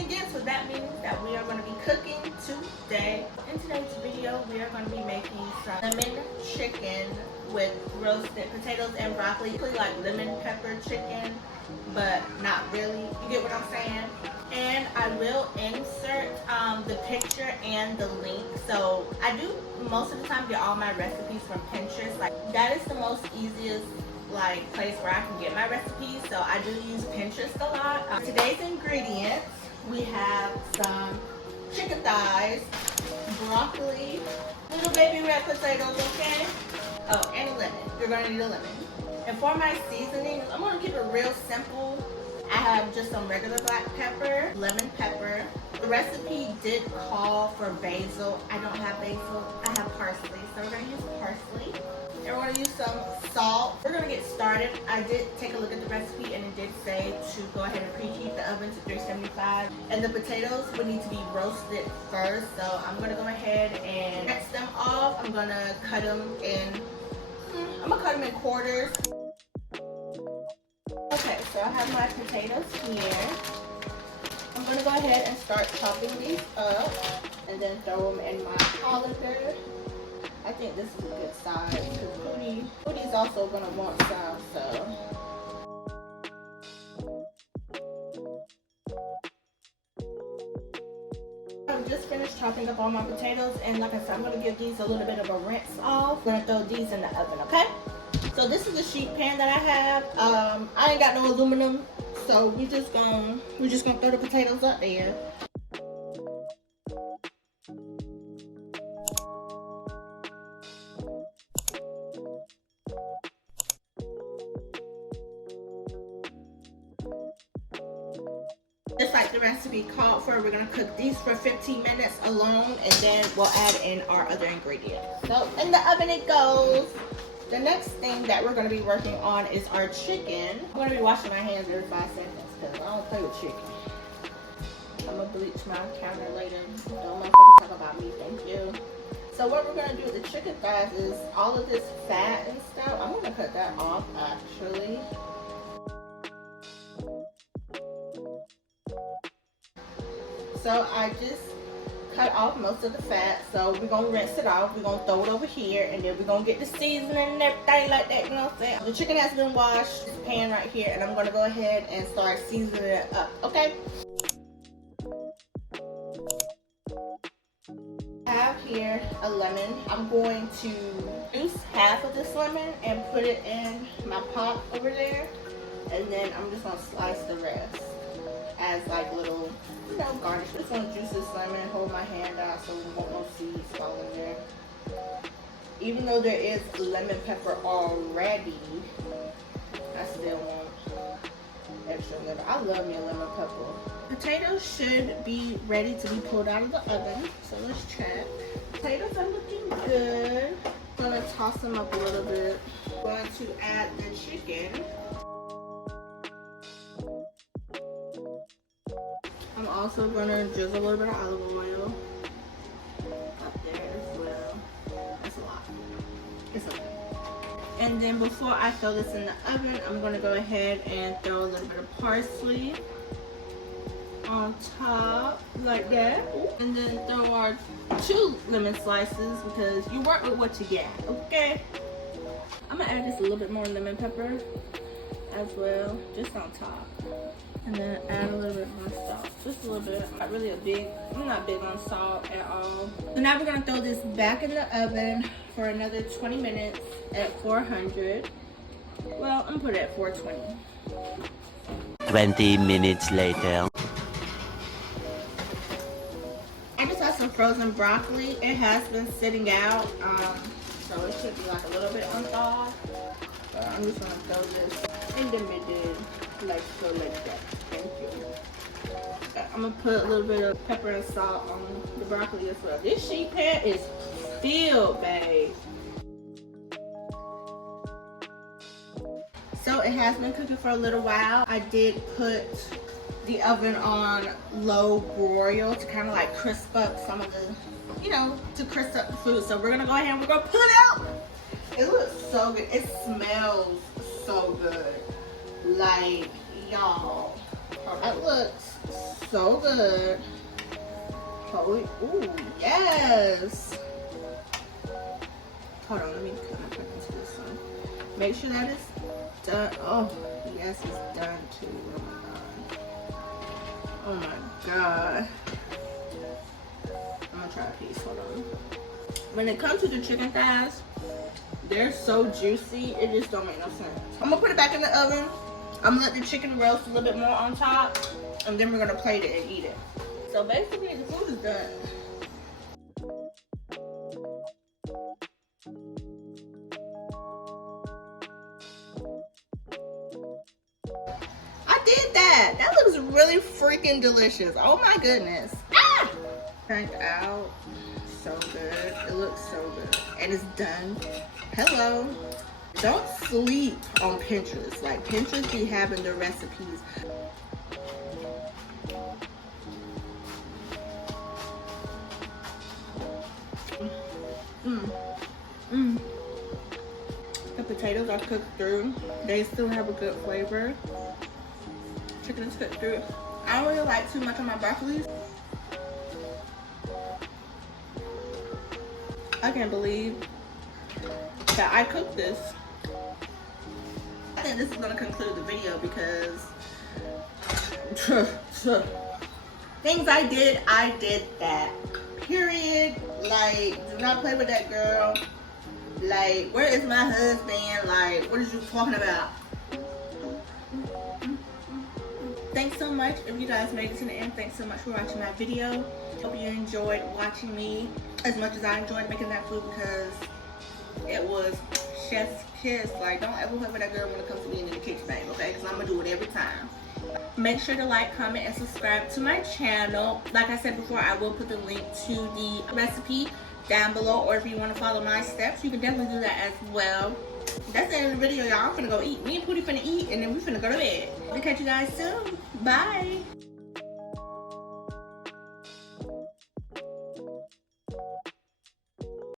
again, so that means that we are going to be cooking today. In today's video, we are going to be making some lemon chicken with roasted potatoes and broccoli. Like lemon pepper chicken, but not really. You get what I'm saying? And I will insert the picture and the link. So I do most of the time get all my recipes from Pinterest. Like that is the most easiest place where I can get my recipes. So I do use Pinterest a lot. Today's ingredients, we have some chicken thighs, broccoli, little baby red potatoes, okay? Oh, and a lemon. You're gonna need a lemon. And for my seasonings, I'm gonna keep it real simple. I have just some regular black pepper, lemon pepper. The recipe did call for basil. I don't have basil, I have parsley. So we're gonna use parsley. And we're gonna use some salt. We're gonna get started. I did take a look at the recipe and it did say to go ahead and preheat the oven to 375. And the potatoes would need to be roasted first. So I'm gonna go ahead and cut them off. I'm gonna cut them in quarters. Okay, so I have my potatoes here. I'm gonna go ahead and start chopping these up and then throw them in my colander. I think this is a good size because Cootie's also gonna want some, so. I just finished chopping up all my potatoes, and like I said, I'm gonna give these a little bit of a rinse off. I'm gonna throw these in the oven, okay? So this is the sheet pan that I have. I ain't got no aluminum, so we're just gonna throw the potatoes up there. Just like the recipe called for, we're gonna cook these for 15 minutes alone, and then we'll add in our other ingredients. So in the oven it goes. The next thing that we're gonna be working on is our chicken. I'm gonna be washing my hands every 5 seconds because I don't play with chicken. I'm gonna bleach my counter later. Don't motherfucking talk about me, thank you. So what we're gonna do with the chicken thighs is all of this fat and stuff, I'm gonna cut that off actually. So I just cut off most of the fat. So we're gonna rinse it off. We're gonna throw it over here, and then we're gonna get the seasoning and everything like that, you know what I'm saying? The chicken has been washed, this pan right here, and I'm gonna go ahead and start seasoning it up, okay? I have here a lemon. I'm going to juice half of this lemon and put it in my pot over there, and then I'm just gonna slice the rest as like little, you know, garnish. Just want to juice this lemon and hold my hand out so we won't no seeds fall in there. Even though there is lemon pepper already, I still want extra lemon. I love me a lemon pepper. Potatoes should be ready to be pulled out of the oven, so let's check. Potatoes are looking good. I'm gonna toss them up a little bit. I'm going to add the chicken. I'm also going to drizzle a little bit of olive oil up there as well. That's a lot. It's okay. And then before I throw this in the oven, I'm going to go ahead and throw a little bit of parsley on top like that. And then throw our 2 lemon slices because you work with what you get, okay? I'm going to add just a little bit more lemon pepper as well, just on top. And then add a little bit more salt, just a little bit. I'm not big on salt at all. So now we're gonna throw this back in the oven for another 20 minutes at 400. Well, I'm gonna put it at 420. 20 minutes later. I just have some frozen broccoli. It has been sitting out, so it should be like a little bit unthawed. But I'm just gonna throw this in the middle, like so, like that. Thank you. I'm gonna put a little bit of pepper and salt on the broccoli as well. This sheet pan is filled, babe. So it has been cooking for a little while. I did put the oven on low broil to kind of like crisp up some of the, you know, to crisp up the food. So we're gonna go ahead and we're gonna pull it out. It looks so good. It smells so good. Like, y'all, that looks so good. Holy, ooh, yes. Hold on, let me cut my cut into this one. Make sure that it's done. Oh, yes, it's done too. Oh my god. I'm gonna try a piece. Hold on. When it comes to the chicken thighs, they're so juicy, it just don't make no sense. I'm gonna put it back in the oven. I'm gonna let the chicken roast a little bit more on top, and then we're gonna plate it and eat it. So basically, the food is done. I did that. That looks really freaking delicious. Oh my goodness. Ah! Turned out so good. It looks so good. And it's done. Hello. Don't sleep on Pinterest. Like, Pinterest be having the recipes. The potatoes are cooked through. They still have a good flavor. Chicken is cooked through. I don't really like too much on my broccoli. I can't believe that I cooked this. I think this is gonna conclude the video because things I did that. Period. Like, do not play with that girl. Like, where is my husband? Like, what is you talking about? Thanks so much if you guys made it to the end. Thanks so much for watching my video. Hope you enjoyed watching me as much as I enjoyed making that food, because it was chef's kiss. Like, don't ever play with that girl when it comes to being in the kitchen, babe, okay? Because I'm going to do it every time. Make sure to like, comment, and subscribe to my channel. Like I said before, I will put the link to the recipe down below, or if you want to follow my steps, you can definitely do that as well. That's the end of the video, y'all. I'm finna go eat. Me and Pootie finna eat, and then we finna go to bed. We'll catch you guys soon. Bye.